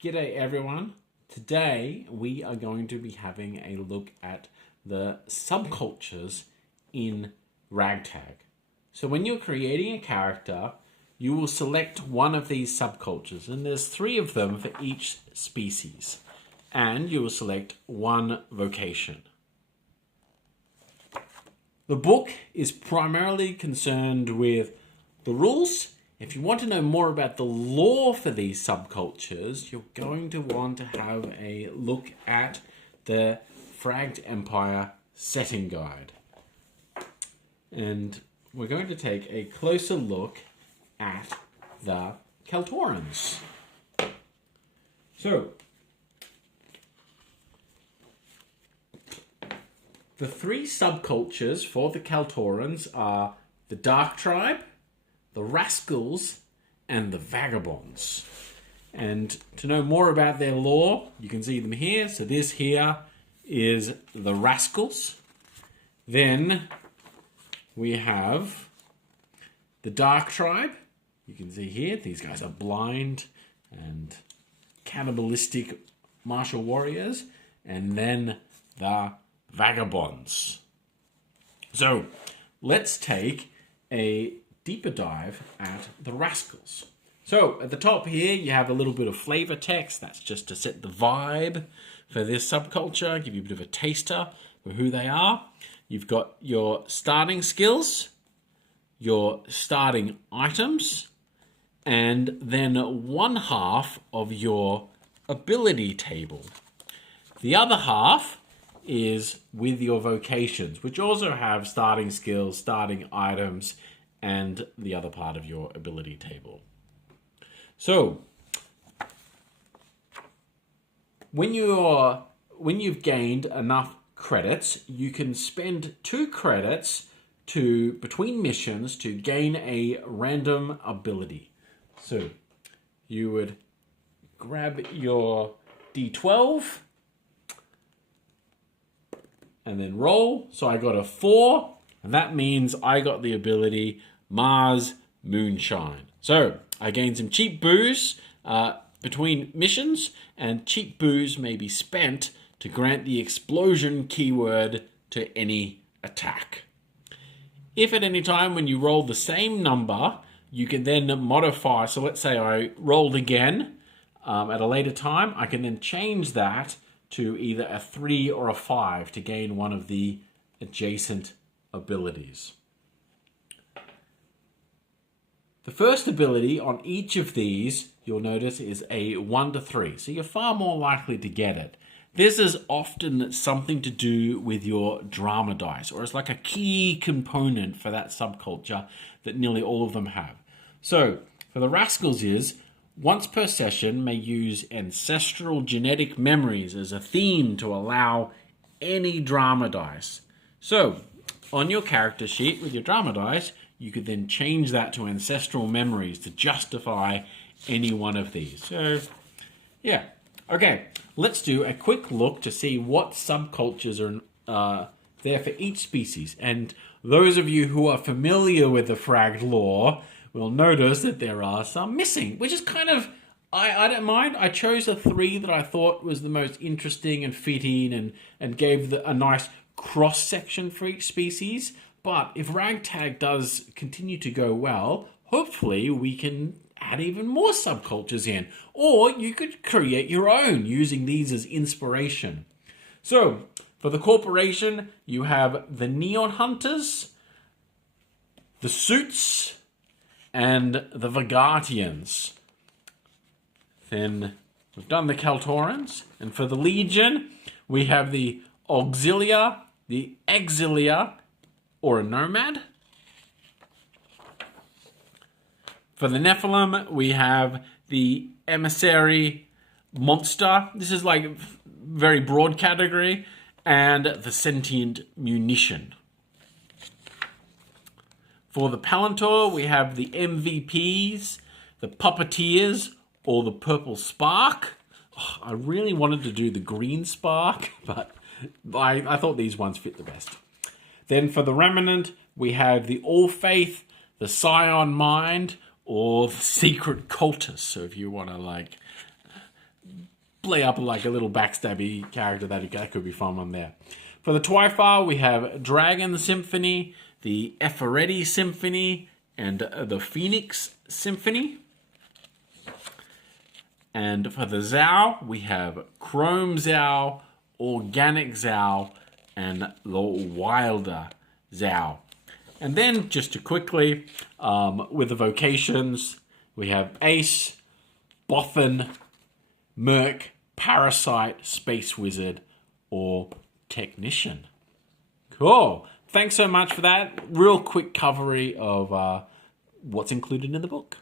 G'day everyone. Today we are going to be having a look at the subcultures in Ragtag. So when you're creating a character, you will select one of these subcultures, and there's 3 of them for each species. And you will select one vocation. The book is primarily concerned with the rules. If you want to know more about the lore for these subcultures, you're going to want to have a look at the Fragged Empire setting guide. And we're going to take a closer look at the Kaltorans. So, the 3 subcultures for the Kaltorans are the Dark Tribe, the Rascals, and the Vagabonds. And to know more about their lore, you can see them here. So this here is the Rascals. Then we have the Dark Tribe. You can see here, these guys are blind and cannibalistic martial warriors. And then the Vagabonds. So let's take a deeper dive at the Rascals. So at the top here you have a little bit of flavor text. That's just to set the vibe for this subculture, give you a bit of a taster for who they are. You've got your starting skills, your starting items, and then 1/2 of your ability table. The other half is with your vocations, which also have starting skills, starting items, and the other part of your ability table. So, when you've gained enough credits, you can spend 2 credits between missions to gain a random ability. So, you would grab your D12 and then roll. So I got a 4. And that means I got the ability Mars Moonshine. So I gained some cheap booze between missions, and cheap booze may be spent to grant the explosion keyword to any attack. If at any time when you roll the same number, you can then modify. So let's say I rolled again at a later time, I can then change that to either a 3 or a 5 to gain one of the adjacent abilities. The first ability on each of these, you'll notice, is a 1 to 3. So you're far more likely to get it. This is often something to do with your drama dice, or it's like a key component for that subculture that nearly all of them have. So for the Rascals is, once per session may use ancestral genetic memories as a theme to allow any drama dice. So on your character sheet with your drama dice, you could then change that to ancestral memories to justify any one of these. So, yeah. Okay, let's do a quick look to see what subcultures are there for each species. And those of you who are familiar with the Fragged lore will notice that there are some missing, which is kind of, I don't mind. I chose the 3 that I thought was the most interesting and fitting and gave a nice cross-section for each species. But if Ragtag does continue to go well, hopefully we can add even more subcultures in. Or you could create your own using these as inspiration. So, for the corporation, you have the Neon Hunters, the Suits, and the Vagatians. Then we've done the Kaltorans. And for the Legion, we have the Auxilia, the Exilia, or a Nomad. For the Nephilim, we have the Emissary Monster. This is like a very broad category. And the Sentient Munition. For the Palantir, we have the MVPs, the Puppeteers, or the Purple Spark. Oh, I really wanted to do the Green Spark, but I thought these ones fit the best. Then for the Remnant, we have the All Faith, the Scion Mind, or the Secret Cultist. So if you want to like play up like a little backstabby character that could be fun on there. For the Twyfar, we have Dragon Symphony, the Efereti Symphony, and the Phoenix Symphony. And for the Zao, we have Chrome Zao, Organic Zao, and the Wilder Zao. And then, just to quickly, with the vocations, we have Ace, Boffin, Merc, Parasite, Space Wizard, or Technician. Cool. Thanks so much for that. Real quick coverage of what's included in the book.